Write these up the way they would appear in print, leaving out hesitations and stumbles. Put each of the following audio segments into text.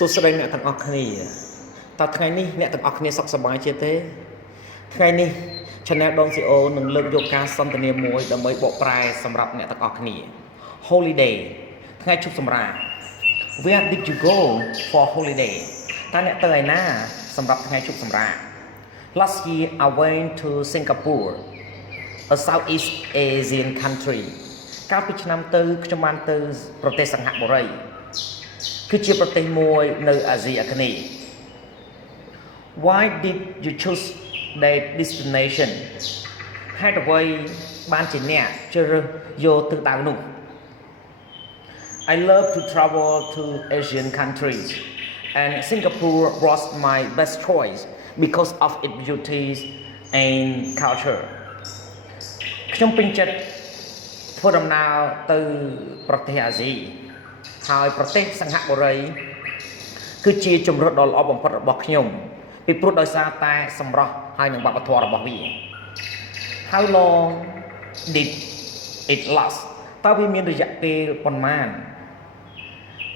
សួស្តីអ្នកទាំងអស់គ្នាតើថ្ងៃនេះអ្នកទាំងអស់គ្នាសុខសប្បាយជាទេថ្ងៃនេះ Channel ដងស៊ីអូនឹងលើកយកការសន្ទនាមួយដើម្បីបកប្រែសម្រាប់អ្នកទាំងអស់គ្នា Holiday ថ្ងៃជប់សម្រាក Where did you go for holiday តើអ្នកទៅឯណាសម្រាប់ថ្ងៃជប់សម្រាក Last year I went to Singapore a Southeast Asian country កាលពីឆ្នាំទៅខ្ញុំបានទៅប្រទេសសិង្ហបុរីគឺជាប្រទេសមួយនៅអាស៊ីអាគ្នេយ៍ Why did you choose that destination ហេតុអ្វីបានជាអ្នកជ្រើសរើសយកទិសដៅនោះ I love to travel to Asian countries and Singapore was my best choice because of its beauty and culture ខ្ញុំពេញចិត្តធ្វើដំណើរទៅប្រទេសអាស៊ីហើយប្រទេសសិង្ហបុរីគឺជាជម្រើសដ៏ល្អបំផុតរបស់ខ្ញុំពីព្រោះដោយសារតែសម្រស់ហើយនិងវប្បធម៌របស់វា How long did it last តើវាមានរយៈពេលប៉ុន្មាន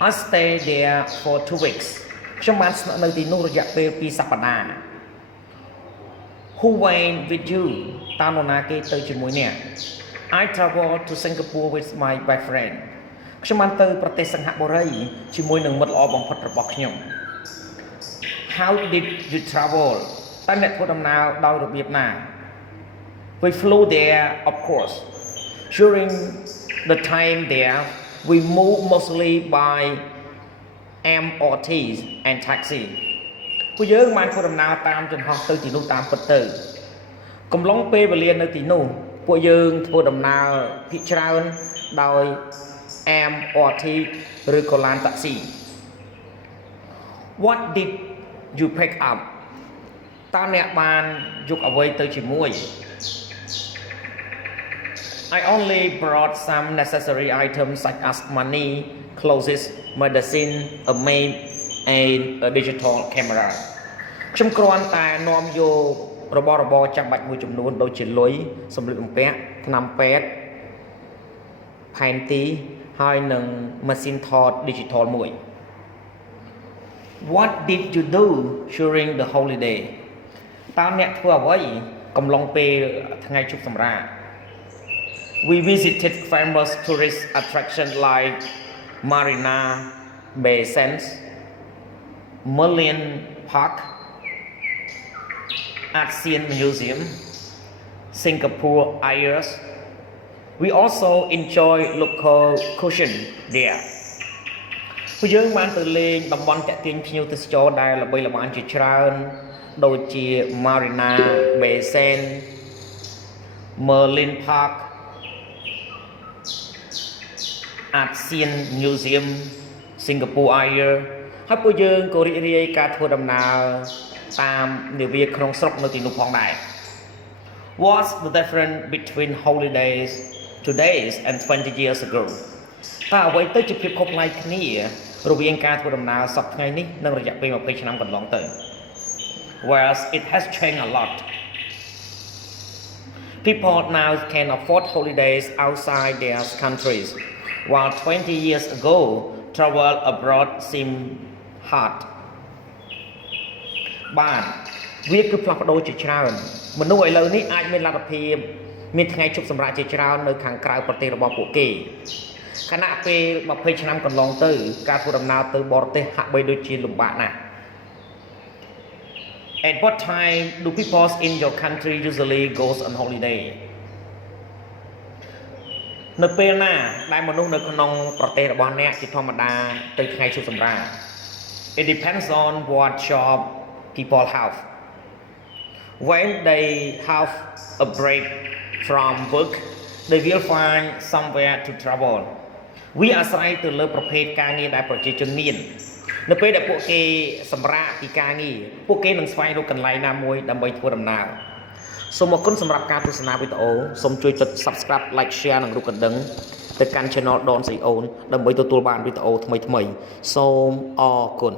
I stayed there for 2 weeks ខ្ញុំបានស្នាក់នៅទីនោះរយៈពេល2សប្តាហ៍ Who went with you តើនរណាគេទៅជាមួយអ្នក I traveled to Singapore with my best friend ខ្ញុំបានទៅប្រទេសសិង្ហបុរីជាមួយនឹងមិត្តល្អបំផុតរបស់ខ្ញុំ How did you travel តើអ្នកធ្វើដំណើរដោយរបៀបណា We flew there of course during the time there we moved mostly by MRT and taxi ពួកយើងបានធ្វើដំណើរតាមចង្ហោះទៅទីនោះតាមពិតទៅកំឡុងពេលវេលានៅទីនោះពួកយើងធ្វើដំណើរភាគច្រើនដោយ MRT ឬក៏ឡានតាក់ស៊ី What did you pick up តើអ្នកបានយកអ្វីទៅជាមួយ I only brought some necessary items such as money, clothes, medicine, a maid and a digital camera ខ្ញុំគ្រាន់តែនាំយករបស់របរចាំបាច់មួយចំនួនដូចជាលុយសម្លៀកបំពាក់ថ្នាំពេទ្យផែនទីហើយនឹងម៉ាស៊ីនថត digital មួយ What did you do during the holiday តើអ្នកធ្វើអ្វីកំឡុងពេលថ្ងៃជប់សម្រាក We visited famous tourist attractions like Marina Bay Sands, Merlion Park, ASEAN Museum, Singapore Airs. We also enjoy local cuisine there. ពួកយើងបានទៅលេងតំបន់តាក់ទាញភ្ញៀវទេសចរដែលល្បីល្បាញជាច្រើនដូចជា Marina Bay Sands, Merlion Park, ASEAN Museum, Singapore Airs ហើយពួកយើងក៏រីករាយការធ្វើដំណើរតាមនាវាក្នុងស្រុកនៅទីនោះផងដែរ What's the difference between holidays today and 20 years ago តើអ្វីទៅជាភាពខុសប្លែកគ្នារវាងការធ្វើដំណើរសប្តាហ៍ថ្ងៃនេះនិងរយៈពេល20ឆ្នាំកន្លងទៅ Well it has changed a lot People now can afford holidays outside their countries while 20 years ago travel abroad seemed hard បាទវាគឺផ្លាស់ប្ដូរជាច្រើនមនុស្សឥឡូវនេះអាចមានលទ្ធភាពមានថ្ងៃជប់សម្រាប់ជាច្រើននៅខាងក្រៅប្រទេសរបស់ពួកគេខណៈពេល20ឆ្នាំកន្លងទៅការធ្វើដំណើរទៅបរទេសហាក់បីដូចជាលំបាកណាស់ At what time do people in your country usually goes on holiday នៅពេលណាដែលមនុស្សនៅក្នុងប្រទេសរបស់អ្នកជាធម្មតាទៅថ្ងៃជប់សម្រាប់ It depends on what job people have when they have a break from work they will find somewhere to travel វាអាស្រ័យទៅលើប្រភេទការងារដែលប្រជាជនមាននៅពេលដែលពួកគេសម្រាកពីការងារពួកគេនឹងស្វែងរកកន្លែងណាមួយដើម្បីធ្វើដំណើរសូមអរគុណសម្រាប់ការទស្សនាវីដេអូសូមជួយចុច Subscribe Like Share និងរូបកណ្ដឹងទៅកាន់ Channel ដន Sreyoun ដើម្បីទទួលបានវីដេអូថ្មីៗសូមអរគុណ